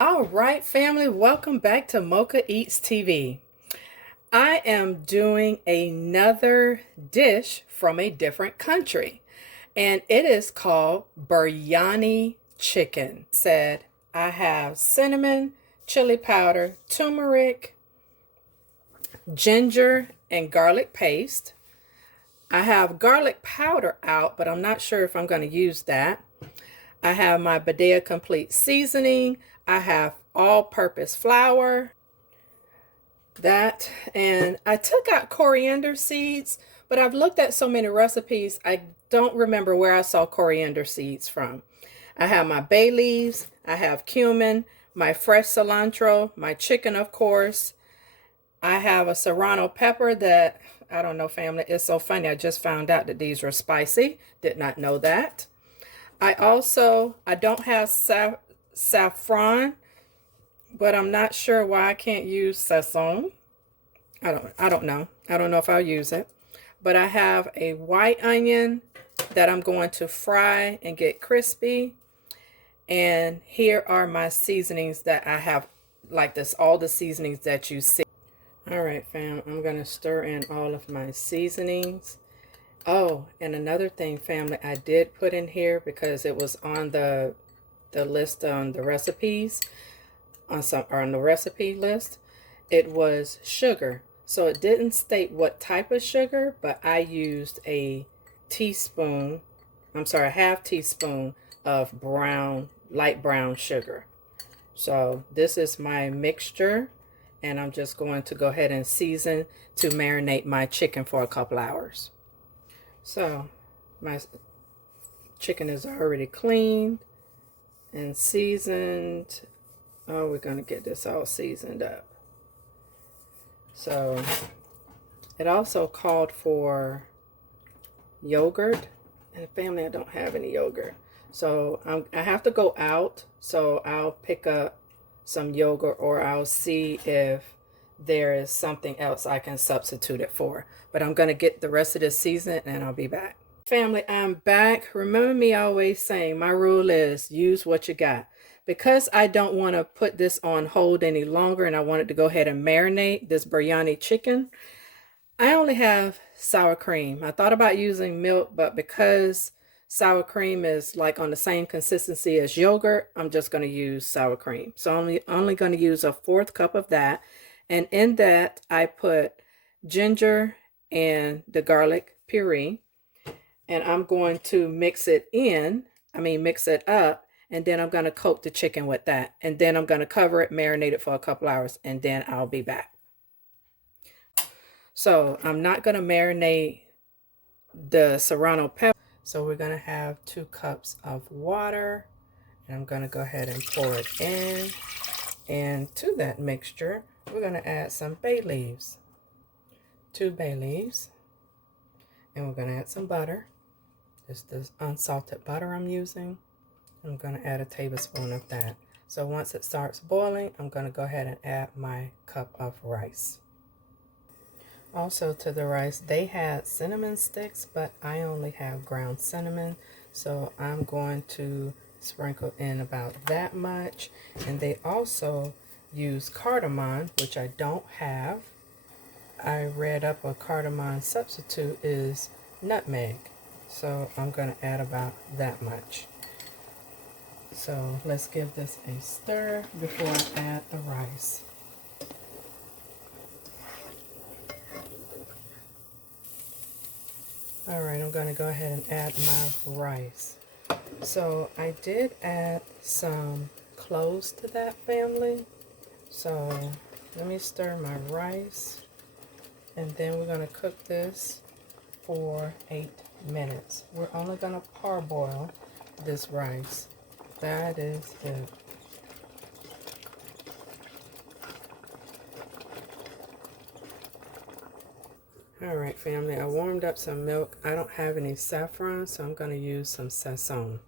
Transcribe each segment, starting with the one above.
All right, family, welcome back to Mocha Eats TV. I am doing another dish from a different country, and it is called Biryani chicken. I have cinnamon, chili powder, turmeric, ginger, and garlic paste. I have garlic powder out, but I'm not sure if I'm going to use that. I have my Badea Complete seasoning. I have all-purpose flour, and I took out coriander seeds, but I've looked at so many recipes, I don't remember where I saw coriander seeds from. I have my bay leaves, I have cumin, my fresh cilantro, my chicken, of course. I have a serrano pepper that, I don't know, family, it's so funny. I just found out that these were spicy. Did not know that. I don't have saffron, but I'm not sure why I can't use sazon. I don't know. I don't know if I'll use it. But I have a white onion that I'm going to fry and get crispy. And here are my seasonings that I have, like this, all the seasonings that you see. All right, fam, I'm going to stir in all of my seasonings. Oh, and another thing, family, I did put in here because it was on the list on the recipes, on the recipe list. It was sugar. So it didn't state what type of sugar, but I used a half teaspoon of light brown sugar. So this is my mixture, and I'm just going to go ahead and season to marinate my chicken for a couple hours. So my chicken is already cleaned and seasoned. Oh, we're going to get this all seasoned up. So it also called for yogurt. And family, I don't have any yogurt. So I have to go out. So I'll pick up some yogurt, or I'll see if there is something else I can substitute it for. But I'm going to get the rest of this season and I'll be back. Family, I'm back. Remember me always saying my rule is use what you got. Because I don't want to put this on hold any longer and I wanted to go ahead and marinate this biryani chicken, I only have sour cream. I thought about using milk, but because sour cream is like on the same consistency as yogurt, I'm just going to use sour cream. So I'm only going to use a 1/4 cup of that. And in that, I put ginger and the garlic puree. And I'm going to mix it up. And then I'm going to coat the chicken with that. And then I'm going to cover it, marinate it for a couple hours, and then I'll be back. So I'm not going to marinate the serrano pepper. So we're going to have 2 cups of water. And I'm going to go ahead and pour it in. And to that mixture, we're going to add some bay leaves. 2 bay leaves. And we're going to add some butter. It's this unsalted butter I'm using. I'm going to add a tablespoon of that. So once it starts boiling, I'm going to go ahead and add my cup of rice. Also to the rice, they had cinnamon sticks, but I only have ground cinnamon. So I'm going to sprinkle in about that much. And they also use cardamom, which I don't have. I read up a cardamom substitute is nutmeg. So I'm going to add about that much. So let's give this a stir before I add the rice. All right, I'm going to go ahead and add my rice. So I did add some cloves to that, family. So let me stir my rice. And then we're going to cook this for 8 minutes. We're only going to parboil this rice. That is it. All right, family, I warmed up some milk. I don't have any saffron, so I'm going to use some sazon.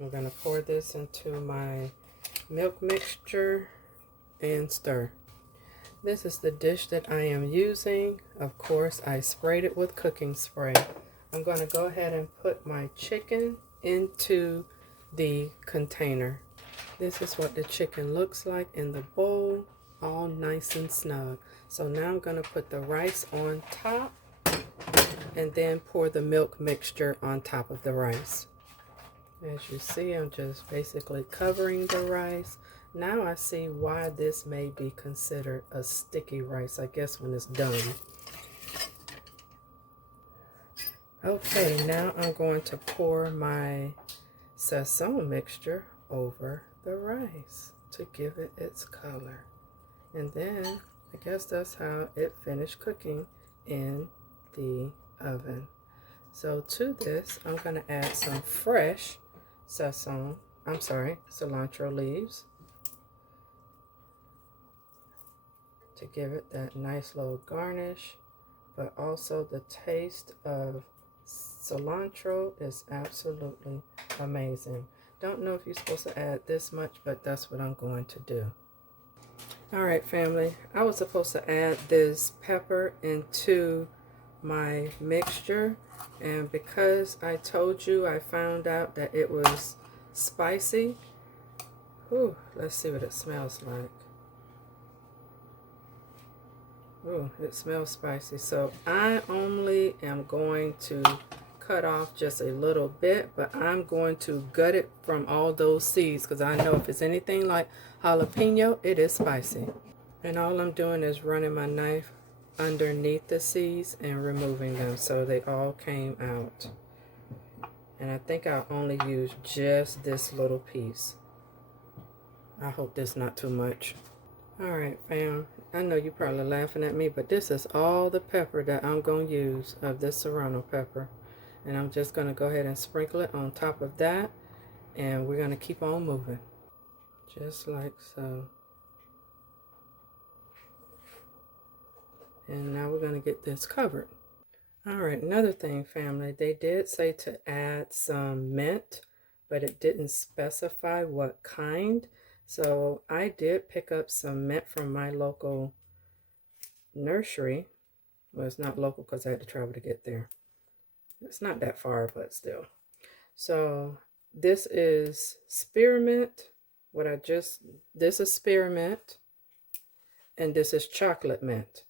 I'm going to pour this into my milk mixture and stir. This is the dish that I am using. Of course, I sprayed it with cooking spray. I'm going to go ahead and put my chicken into the container. This is what the chicken looks like in the bowl, all nice and snug. So now I'm going to put the rice on top and then pour the milk mixture on top of the rice. As you see, I'm just basically covering the rice. Now I see why this may be considered a sticky rice, I guess, when it's done. Okay, now I'm going to pour my sazon mixture over the rice to give it its color. And then I guess that's how it finished cooking in the oven. So to this, I'm going to add some fresh cilantro leaves to give it that nice little garnish, but also the taste of cilantro is absolutely amazing. Don't know if you're supposed to add this much, but that's what I'm going to do. All right, family, I was supposed to add this pepper into my mixture, and because I told you I found out that it was spicy, let's see what it smells like. It smells spicy. So I only am going to cut off just a little bit, but I'm going to gut it from all those seeds because I know if it's anything like jalapeno, it is spicy. And all I'm doing is running my knife underneath the seeds and removing them so they all came out. And I think I'll only use just this little piece. I hope that's not too much. Alright, fam, I know you're probably laughing at me, but this is all the pepper that I'm going to use of this serrano pepper. And I'm just going to go ahead and sprinkle it on top of that, and we're going to keep on moving. Just like so. And now we're going to get this covered. Alright, another thing, family, they did say to add some mint, but it didn't specify what kind. So I did pick up some mint from my local nursery. Well, it's not local because I had to travel to get there. It's not that far, but still. So this is spearmint. This is spearmint, and this is chocolate mint.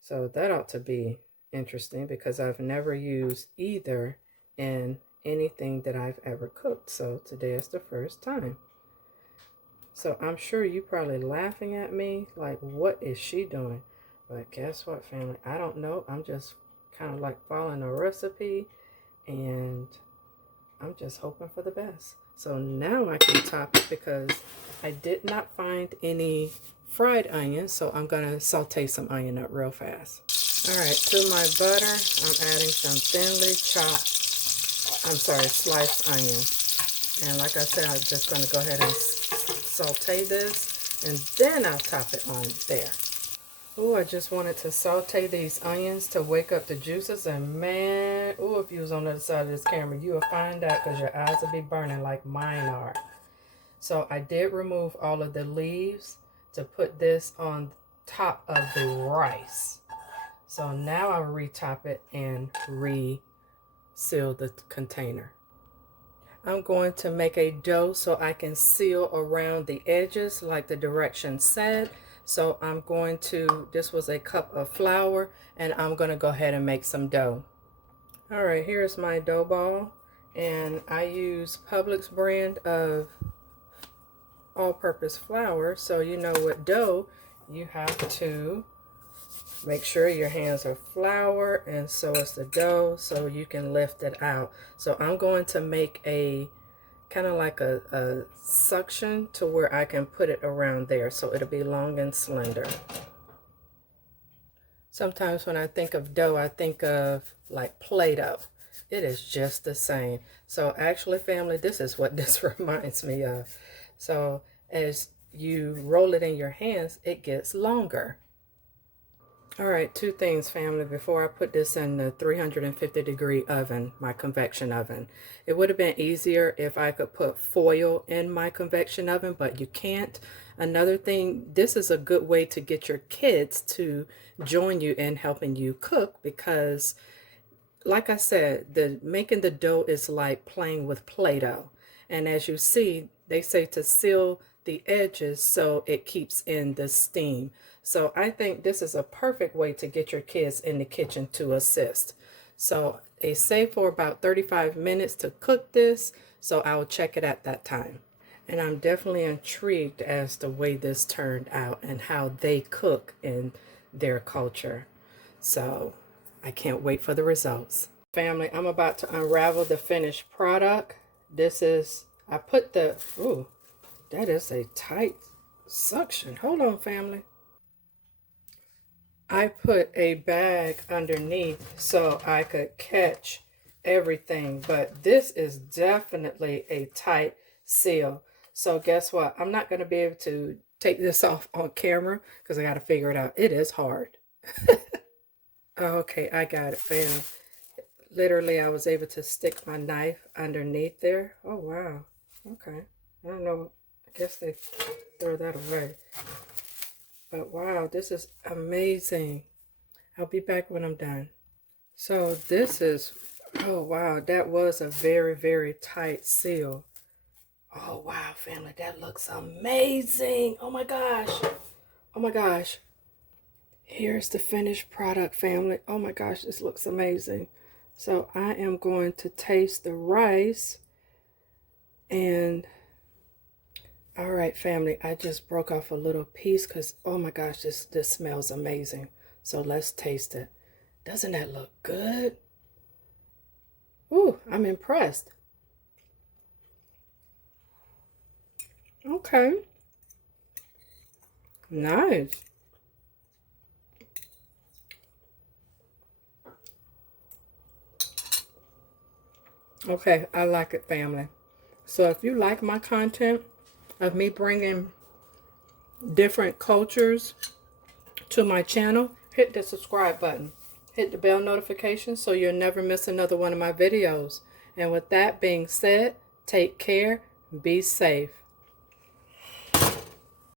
So that ought to be interesting because I've never used either in anything that I've ever cooked. So today is the first time. So I'm sure you're probably laughing at me like, what is she doing? But guess what, family? I don't know. I'm just kind of like following a recipe, and I'm just hoping for the best. So now I can top it because I did not find any fried onions, so I'm going to saute some onion up real fast. All right, to my butter, I'm adding some thinly chopped, sliced onion. And like I said, I'm just going to go ahead and saute this, and then I'll top it on there. Oh, I just wanted to saute these onions to wake up the juices, and man, if you was on the other side of this camera, you will find out because your eyes will be burning like mine are. So I did remove all of the leaves to put this on top of the rice. So now I'll retop it and re-seal the container. I'm going to make a dough so I can seal around the edges like the directions said. So I'm going to, this was a cup of flour, and I'm going to go ahead and make some dough. All right, here's my dough ball, and I use Publix brand of all-purpose flour. So you know with dough, you have to make sure your hands are flour, and so is the dough, so you can lift it out. So I'm going to make a kind of like a suction to where I can put it around there, so it'll be long and slender. Sometimes when I think of dough, I think of like Play-Doh. It is just the same. So actually, family, this is what this reminds me of. So as you roll it in your hands, it gets longer. All right, two things, family, before I put this in the 350-degree oven, my convection oven. It would have been easier if I could put foil in my convection oven, but you can't. Another thing, this is a good way to get your kids to join you in helping you cook because, like I said, making the dough is like playing with Play-Doh. And as you see, They say to seal the edges so it keeps in the steam. So I think this is a perfect way to get your kids in the kitchen to assist. So they say for about 35 minutes to cook this, so I'll check it at that time. And I'm definitely intrigued as to the way this turned out and how they cook in their culture. So I can't wait for the results. Family, I'm about to unravel the finished product. This is, I put the, ooh, that is a tight suction. Hold on, family. I put a bag underneath so I could catch everything, but this is definitely a tight seal. So guess what? I'm not going to be able to take this off on camera because I got to figure it out. It is hard. Okay, I got it, fam. Literally, I was able to stick my knife underneath there. Oh, wow. Okay. I don't know. I guess they throw that away. But wow, this is amazing. I'll be back when I'm done. So this is, oh wow, that was a very, very tight seal. Oh wow, family, that looks amazing. Oh my gosh. Oh my gosh. Here's the finished product, family. Oh my gosh, this looks amazing. So I am going to taste the rice. And all right, family, I just broke off a little piece because, oh my gosh, this smells amazing. So let's taste it. Doesn't that look good? Ooh, I'm impressed. Okay. Nice. Okay, I like it, family. So if you like my content of me bringing different cultures to my channel, hit the subscribe button. Hit the bell notification so you'll never miss another one of my videos. And with that being said, take care, be safe.